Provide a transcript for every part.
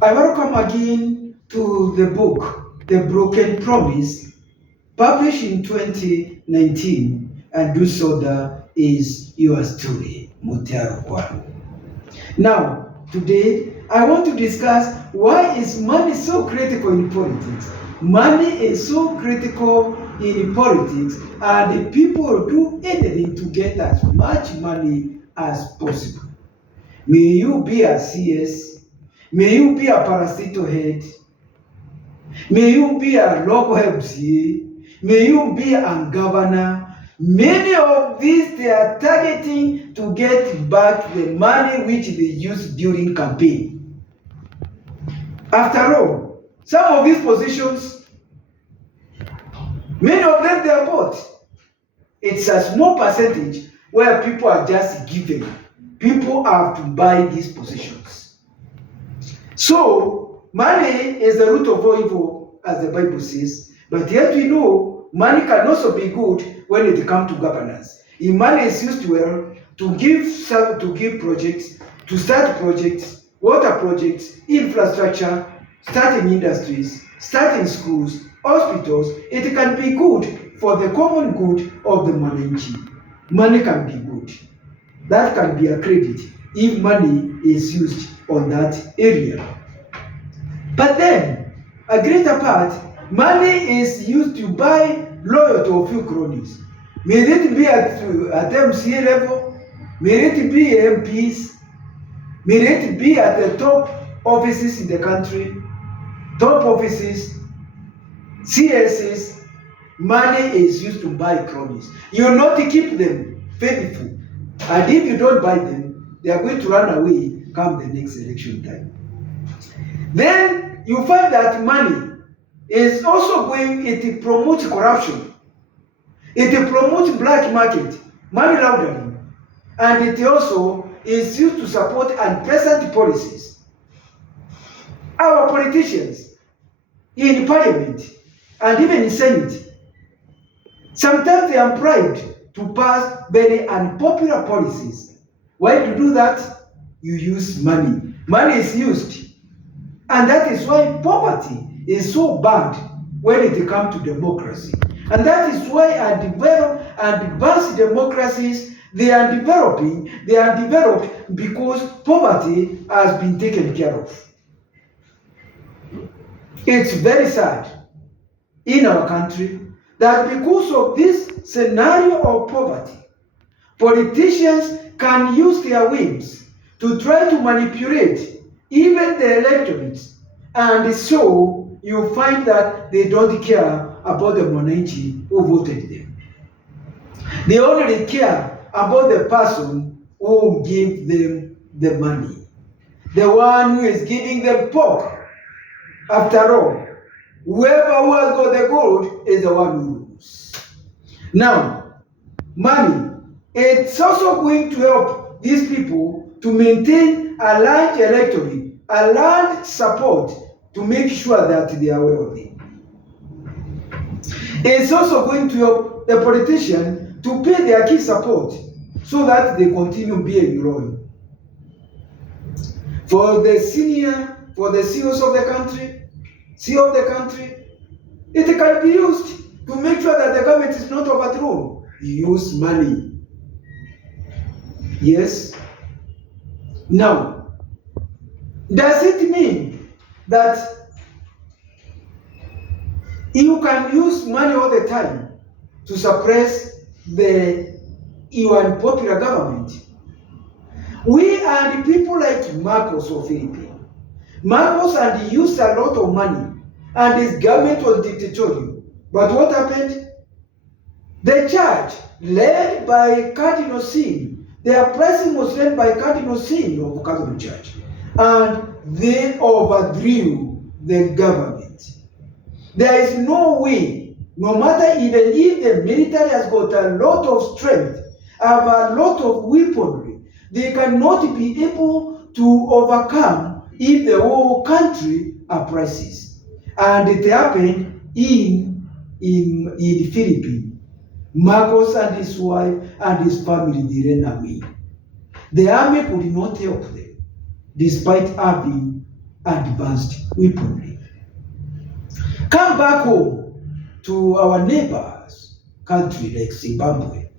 I welcome again to the book, The Broken Promise, published in 2019, and this author is yours truly, Mutea Rukwaru. Now, today, I want to discuss why is money so critical in politics. Money is so critical in politics, and the people do anything to get as much money as possible. May you be a CS, may you be a parastatal head, may you be a local MCA, may you be a governor. Many of these, they are targeting to get back the money which they used during campaign. After all, some of these positions, many of them they are bought. It's a small percentage where people are just given. People have to buy these positions. So, money is the root of all evil, as the Bible says. But yet we know money can also be good when it comes to governance. If money is used well to give projects, to start projects, water projects, infrastructure, starting industries, starting schools, hospitals, it can be good for the common good of the Mwananchi. Money can be good. That can be a credit if money is used on that area. But then, a greater part, money is used to buy loyalty of few cronies. May it be at MCA level, may it be MPs, may it be at the top offices in the country, top offices, CSs. Money is used to buy cronies. You not keep them faithful. And if you don't buy them, they are going to run away come the next election time. Then you find that money is also going, it promotes corruption. It promotes black market, money laundering. And it also is used to support unpleasant policies. Our politicians in parliament and even in Senate, sometimes they are bribed to pass very unpopular policies. Why to do that? You use money. Money is used. And that is why poverty is so bad when it comes to democracy. And that is why advanced democracies, they are developed because poverty has been taken care of. It's very sad in our country that because of this scenario of poverty, politicians can use their whims to try to manipulate even the electorate, and so you find that they don't care about the Mwananchi who voted them. They only care about the person who gave them the money, the one who is giving them pork. After all, whoever who has got the gold is the one who rules. Now, money, it's also going to help these people to maintain a large electorate, a large support to make sure that they are wealthy. It's also going to help the politician to pay their key support so that they continue being loyal. For the CEOs of the country, CEO of the country, it can be used to make sure that the government is not overthrown. Use money. Yes. Now, does it mean that you can use money all the time to suppress your unpopular government? We are the people like Marcos of Philippines. Marcos had used a lot of money, and his government was dictatorial. But what happened? The church, led by Cardinal Sin, their president was led by Cardinal Sin of Catholic Church, and they overthrew the government. There is no way, no matter even if the military has got a lot of strength, have a lot of weaponry, they cannot be able to overcome if the whole country uprisses. And it happened in Philippines. Marcos and his wife and his family, they ran away. The army could not help them, despite having advanced weaponry. Come back home to our neighbors' country like Zimbabwe.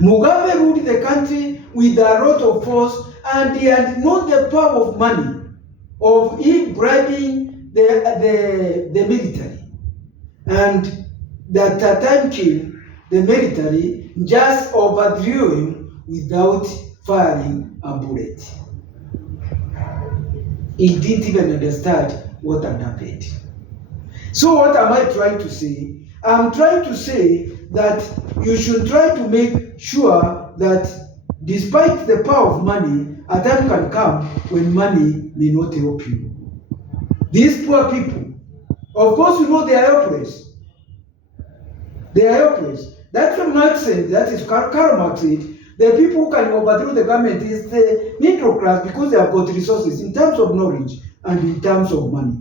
Mugabe ruled the country with a lot of force, and he had known the power of money, of him bribing the military. And that time came, the military just overthrew him without firing a bullet. He didn't even understand what had happened. So what am I trying to say? I'm trying to say that you should try to make sure that despite the power of money, a time can come when money may not help you. These poor people, of course, you know they are helpless. They are helpless. That's what Marx said, that is Karl Marx said, the people who can overthrow the government is the middle class because they have got resources in terms of knowledge and in terms of money.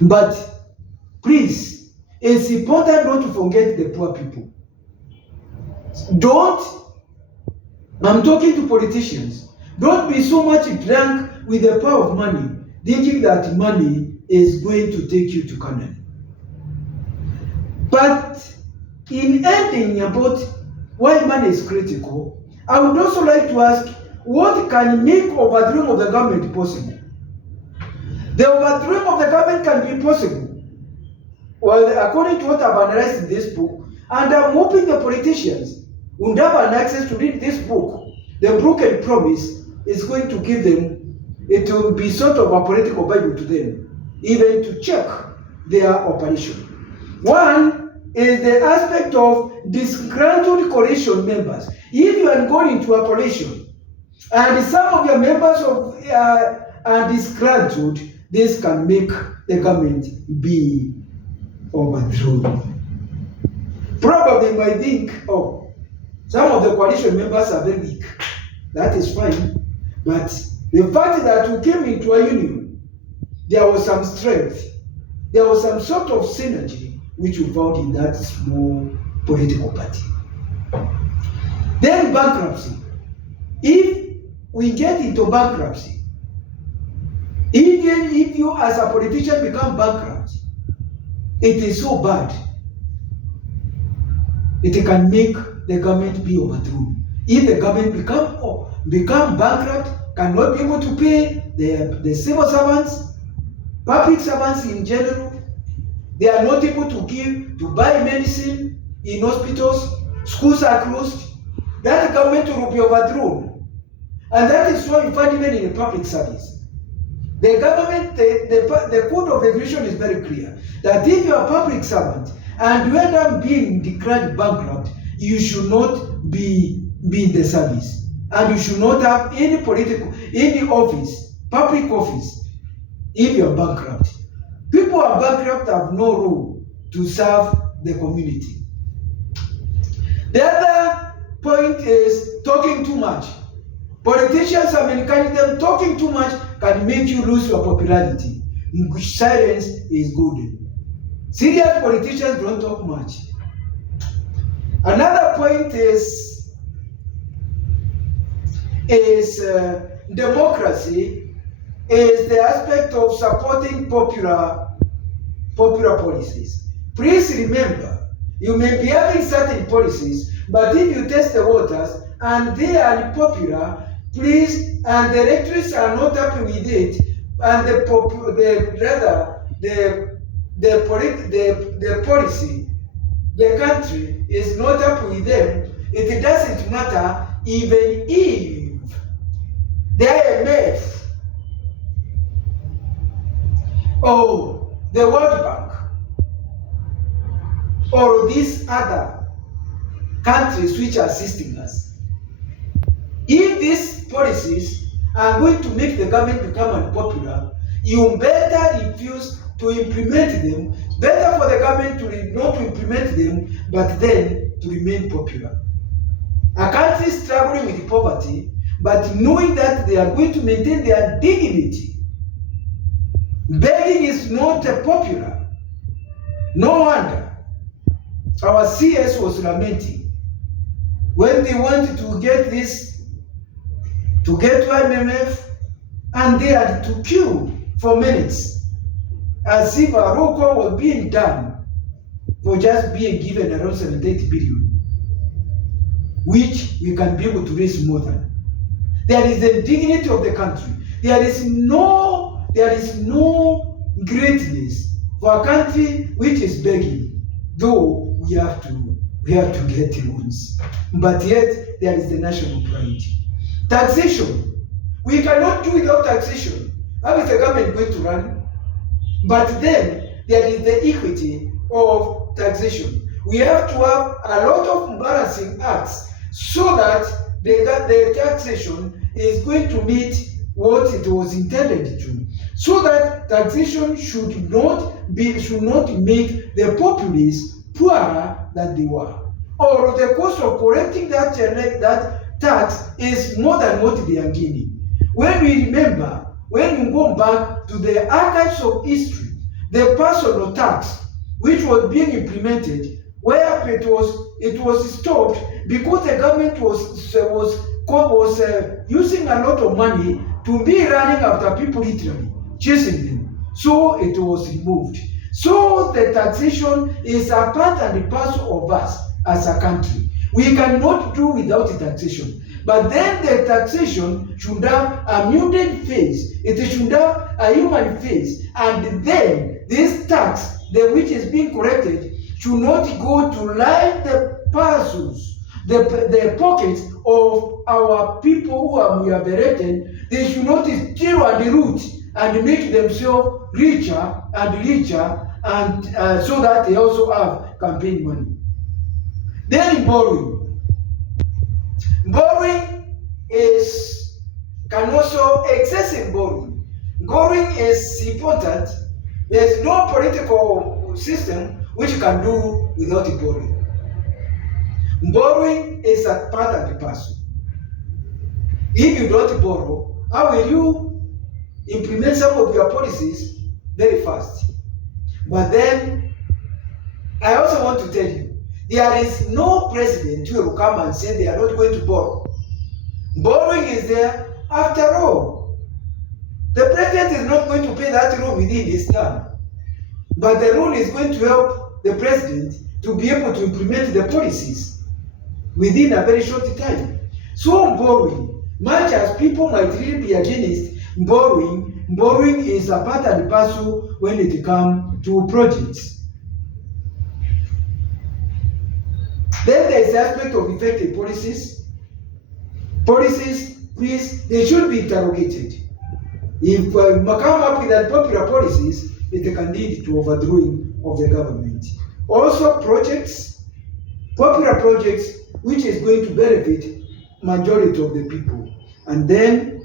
But please, it's important not to forget the poor people. I'm talking to politicians, don't be so much drunk with the power of money, thinking that money is going to take you to Canaan. But in ending about why money is critical, I would also like to ask, what can make overthrowing of the government possible? The overthrowing of the government can be possible. Well, according to what I've analyzed in this book, and I'm hoping the politicians will have an access to read this book. The Broken Promise is going to give them, it will be sort of a political Bible to them, even to check their operation. One is the aspect of disgruntled coalition members. If you are going into a coalition and some of your members are disgruntled, this can make the government be overthrown. Probably you might think, oh, some of the coalition members are very weak. That is fine. But the fact that we came into a union, there was some strength. There was some sort of synergy which we found in that small political party. Then bankruptcy. If we get into bankruptcy, even if you as a politician become bankrupt, it is so bad. It can make the government be overthrown. If the government become bankrupt, cannot be able to pay the civil servants, public servants in general, they are not able to buy medicine in hospitals, schools are closed, that government will be overthrown. And that is why you find even in the public service. The government, the code of regulation is very clear that if you are a public servant and you end up being declared bankrupt, you should not be in the service. And you should not have any office, public office, if you are bankrupt. People who are bankrupt have no role to serve the community. The other point is talking too much. Politicians are encouraging them, talking too much can make you lose your popularity. Silence is good. Serious politicians don't talk much. Another point is democracy is the aspect of supporting popular policies. Please remember, you may be having certain policies, but if you test the waters and they are unpopular, please, and the electors are not happy with it, and the policy, the country is not happy with them, it doesn't matter even if the IMF or the World Bank or these other countries which are assisting us. If these policies are going to make the government become unpopular, you better refuse to implement them. Better for the government to not to implement them, but then to remain popular. A country struggling with poverty, but knowing that they are going to maintain their dignity. Begging is not popular. No wonder our CS was lamenting when they wanted to get this, to get to IMF and they had to queue for minutes, as if a roll call was being done for just being given around 78 billion, which we can be able to raise more than. There is the dignity of the country. There is no greatness for a country which is begging, though we have to get loans. But yet there is the national pride. Taxation. We cannot do without taxation. How is the government going to run? But then there is the equity of taxation. We have to have a lot of balancing acts so that the taxation is going to meet what it was intended to. So that taxation should not make the populace poorer than they were. Or the cost of collecting that tax is more than what they are gaining. When we go back to the archives of history, the personal tax, which was being implemented, where it was stopped because the government was using a lot of money to be running after people, literally chasing them. So it was removed. So the taxation is a part and a parcel of us as a country. We cannot do without the taxation. But then the taxation should have a mutant face. It should have a human face. And then this tax, which is being collected, should not go to line the parcels, the pockets of our people who we have elected. They should not steal at the root and make themselves richer and richer, and so that they also have campaign money. Then borrowing. Borrowing can also excessive borrowing. Borrowing is important. There is no political system which can do without borrowing. Borrowing is a part of the parcel. If you don't borrow, how will you implement some of your policies very fast? But then, I also want to tell you, there is no president who will come and say they are not going to borrow. Borrowing is there after all. The president is not going to pay that loan within his term. But the loan is going to help the president to be able to implement the policies within a very short time. So borrowing, much as people might really be against borrowing is a part and parcel when it comes to projects. Then there is the aspect of effective policies. Policies, please, they should be interrogated. If we come up with unpopular policies, it can lead to overthrowing of the government. Also projects, popular projects, which is going to benefit majority of the people. And then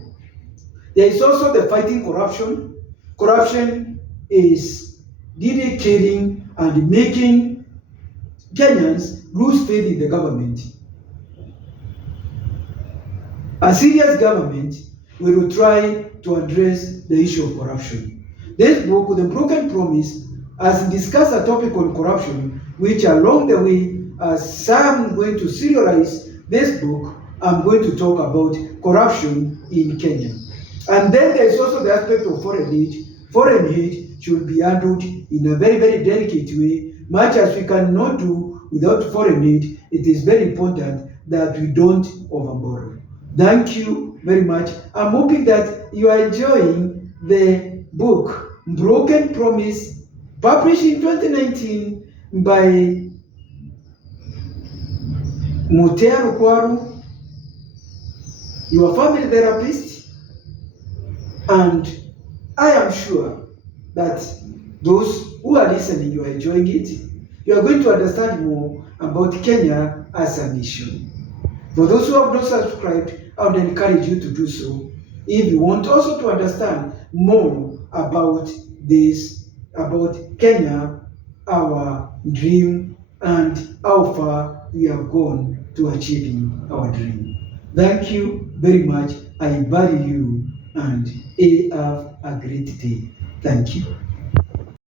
there is also the fighting corruption. Corruption is dedicating and making Kenyans lose faith in the government. A serious government will try to address the issue of corruption. This book, The Broken Promise, has discussed a topic on corruption, which along the way, as I'm going to serialize this book, I'm going to talk about corruption in Kenya. And then there is also the aspect of foreign aid. Foreign aid should be handled in a very, very delicate way. Much as we cannot do without foreign aid, it is very important that we don't overborrow. Thank you very much. I'm hoping that you are enjoying the book, Broken Promise, published in 2019 by Mutea Rukwaru, your family therapist, and I am sure that those who are listening, you are enjoying it. You are going to understand more about Kenya as a nation. For those who have not subscribed, I would encourage you to do so. If you want also to understand more about this, about Kenya, our dream, and how far we have gone to achieving our dream. Thank you very much. I value you and have a great day. Thank you.